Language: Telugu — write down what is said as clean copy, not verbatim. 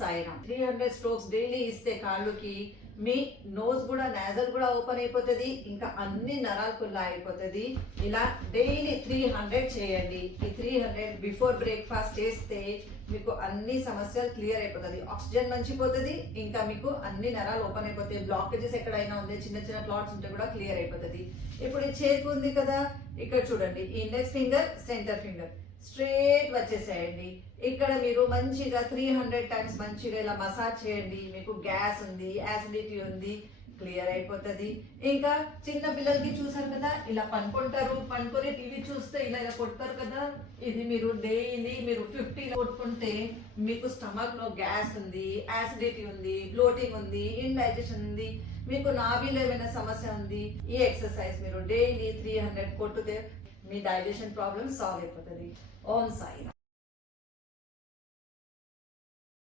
సాయిరామ్. 300 స్ట్రోక్స్ డైలీ ఇస్తే కాళ్ళకి మీ నోస్ కూడా నాజల్ కూడా ఓపెన్ అయిపోతుంది, ఇంకా అన్ని నరాలు కుల్లా అయిపోతుంది. ఇలా డైలీ 300 చేయండి. ఈ 300 బిఫోర్ బ్రేక్ఫాస్ట్ చేస్తే మీకు అన్ని సమస్యలు క్లియర్ అయిపోతుంది. ఆక్సిజన్ మంచిపోతుంది, ఇంకా మీకు అన్ని నరాలు ఓపెన్ అయిపోతాయి. బ్లాకేజెస్ ఎక్కడైనా ఉంది, చిన్న చిన్న క్లాట్స్ ఉంటే కూడా క్లియర్ అయిపోతుంది. ఇప్పుడు ఈ చేతి ఉంది కదా, ఇక్కడ చూడండి, index finger centre finger straight వచ్చేసేయండి. ఇక్కడ మీరు మంచిగా 300 టైమ్స్ మంచిగా ఇలా మసాజ్ చేయండి. మీకు గ్యాస్ ఉంది, యాసిడిటీ ఉంది, క్లియర్ అయిపోతుంది. ఇంకా చిన్న పిల్లలకి చూసారు కదా, ఇలా పనుకుంటారు, పనుకొని టీవీ చూస్తే ఇలా ఇలా కొడతారు కదా, ఇది మీరు డైలీ మీరు 50 కొట్టుకుంటే మీకు స్టమక్ లో గ్యాస్ ఉంది, యాసిడిటీ ఉంది, బ్లోటింగ్ ఉంది, ఇండైజెషన్ ఉంది, మీకు నాభిలో ఏమైనా సమస్య ఉంది, ఈ ఎక్సర్సైజ్ మీరు డైలీ 300 కొట్టుతే మీ డైజెషన్ ప్రాబ్లమ్ సాల్వ్ అయిపోతుంది. ఓం సాయి.